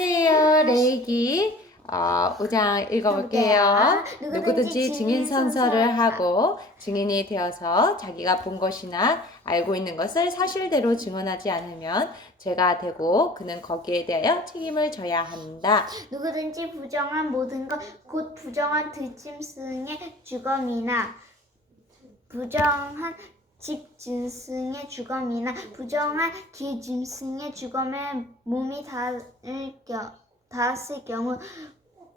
안녕하세요, 레이기. 5장 읽어볼게요. 누구든지 증인 선서를 하고 증인이 되어서 자기가 본 것이나 알고 있는 것을 사실대로 증언하지 않으면 죄가 되고 그는 거기에 대하여 책임을 져야 한다. 누구든지 부정한 모든 것, 곧 부정한 들짐승의 주검이나 부정한 집 짐승의 주검이나 부정한 길 짐승의 주검에 몸이 닿았을 경우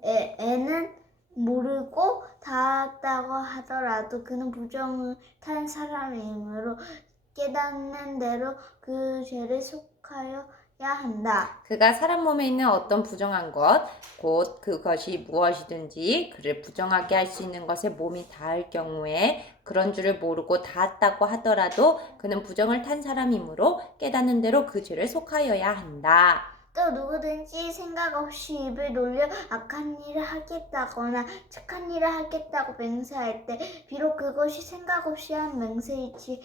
애는 모르고 닿았다고 하더라도 그는 부정을 탄 사람이므로 깨닫는 대로 그 죄를 속하여야 한다. 그가 사람 몸에 있는 어떤 부정한 것, 곧 그것이 무엇이든지 그를 부정하게 할 수 있는 것에 몸이 닿을 경우에 그런 줄을 모르고 닿았다고 하더라도 그는 부정을 탄 사람이므로 깨닫는 대로 그 죄를 속하여야 한다. 또 누구든지 생각 없이 입을 놀려 악한 일을 하겠다거나 착한 일을 하겠다고 맹세할 때 비록 그것이 생각 없이 한 맹세일지라도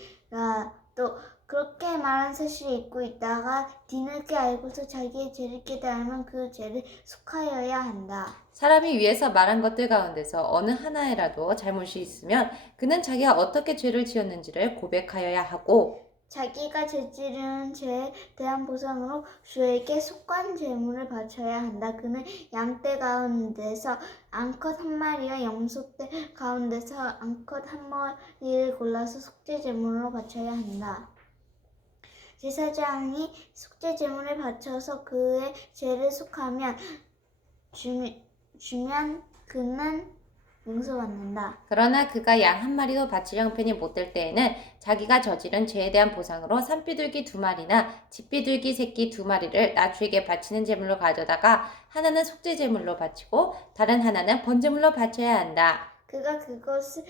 그렇게 말한 사실을 잊고 있다가 뒤늦게 알고서 자기의 죄를 깨달으면 그 죄를 속하여야 한다. 사람이 위에서 말한 것들 가운데서 어느 하나에라도 잘못이 있으면 그는 자기가 어떻게 죄를 지었는지를 고백하여야 하고 자기가 저지른 죄에 대한 보상으로 주에게 속한 제물을 바쳐야 한다. 그는 양떼 가운데서 암컷 한 마리와 염소떼 가운데서 암컷 한 마리를 골라서 속죄 제물로 바쳐야 한다. 제사장이 속죄 제물을 바쳐서 그의 죄를 속하면 주면 그는 용서받는다. 그러나 그가 양 한 마리도 바칠 형편이 못될 때에는 자기가 저지른 죄에 대한 보상으로 산비둘기 2마리나 집비둘기 새끼 2마리를 나주에게 바치는 제물로 가져다가 하나는 속죄 제물로 바치고 다른 하나는 번제물로 바쳐야 한다. 그가 그것을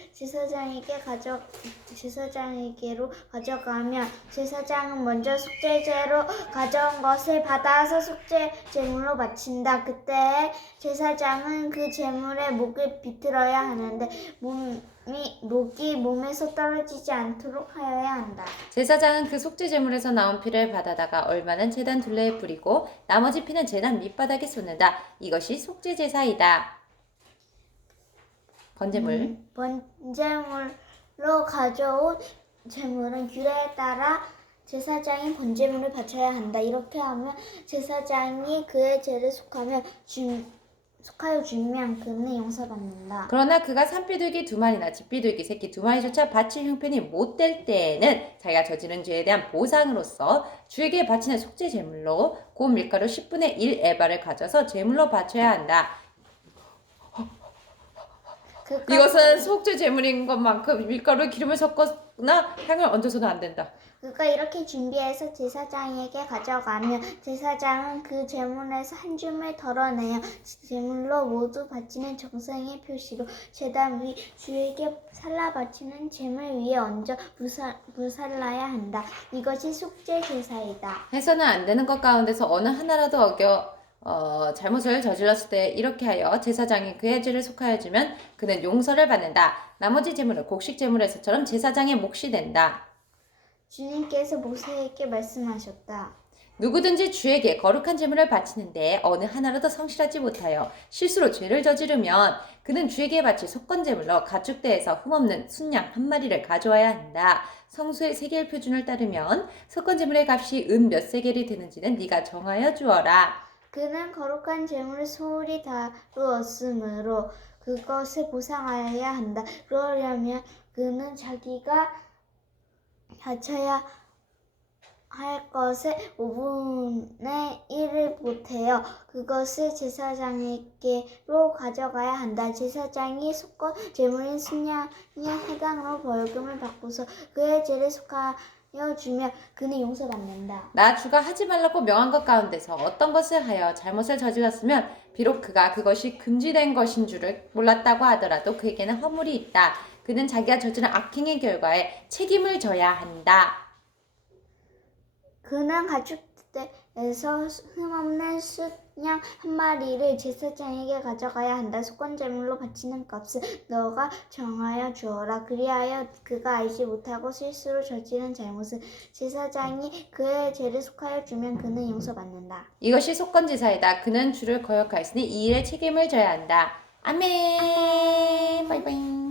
제사장에게로 가져가면 제사장은 먼저 속죄제로 가져온 것을 받아서 속죄 제물로 바친다. 그때 제사장은 그 제물의 목을 비틀어야 하는데 목이 몸에서 떨어지지 않도록 하여야 한다. 제사장은 그 속죄 제물에서 나온 피를 받아다가 얼마는 제단 둘레에 뿌리고 나머지 피는 제단 밑바닥에 쏟는다. 이것이 속죄 제사이다. 번제물. 번제물로 가져온 제물은 규례에 따라 제사장이 번제물을 바쳐야 한다. 이렇게 하면 제사장이 그의 죄를 속하여 주면 그는 용서받는다. 그러나 그가 산비둘기 2마리나 집비둘기 새끼 2마리조차 바칠 형편이 못될 때에는 자기가 저지른 죄에 대한 보상으로서 주에게 바치는 속죄 제물로 고운 밀가루 10분의 1 에바를 가져서 제물로 바쳐야 한다. 이것은 속죄 제물인 것만큼 밀가루에 기름을 섞거나 향을 얹어서는 안 된다. 그가 이렇게 준비해서 제사장에게 가져가면 제사장은 그 제물에서 한 줌을 덜어내어 제물로 모두 바치는 정성의 표시로 제단 위 주에게 살라 바치는 제물 위에 얹어 불살라야 한다. 이것이 속죄 제사이다. 해서는 안 되는 것 가운데서 어느 하나라도 어겨 잘못을 저질렀을 때 이렇게 하여 제사장이 그의 죄를 속하여주면 그는 용서를 받는다. 나머지 제물은 곡식 제물에서처럼 제사장의 몫이 된다. 주님께서 모세에게 말씀하셨다. 누구든지 주에게 거룩한 제물을 바치는데 어느 하나라도 성실하지 못하여 실수로 죄를 저지르면 그는 주에게 바칠 속건제물로 가축대에서 흠없는 순양 한 마리를 가져와야 한다. 성수의 세겔 표준을 따르면 속건제물의 값이 은 몇 세겔이 되는지는 네가 정하여 주어라. 그는 거룩한 제물을 소홀히 다루었으므로 그것을 보상하여야 한다. 그러려면 그는 자기가 바쳐야 할 것의 5분의 1을 보태어 그것을 제사장에게로 가져가야 한다. 제사장이 속건 제물인 순양의 해당으로 벌금을 받고서 그의 죄를 속하여 주면 그는 용서받는다. 나 주가 하지 말라고 명한 것 가운데서 어떤 것을 하여 잘못을 저질렀으면 비록 그가 그것이 금지된 것인 줄을 몰랐다고 하더라도 그에게는 허물이 있다. 그는 자기가 저지른 악행의 결과에 책임을 져야 한다. 그는 가축대에 흠없는 순양 한 마리를 제사장에게 가져가야 한다. 속건제물로 바치는 값을 너가 정하여 주어라. 그리하여 그가 알지 못하고 실수로 저지른 잘못을 제사장이 그의 죄를 속하여 주면 그는 용서받는다. 이것이 속건제사이다. 그는 주를 거역하였으니 이 일에 책임을 져야 한다. 아멘. 빠이빠이.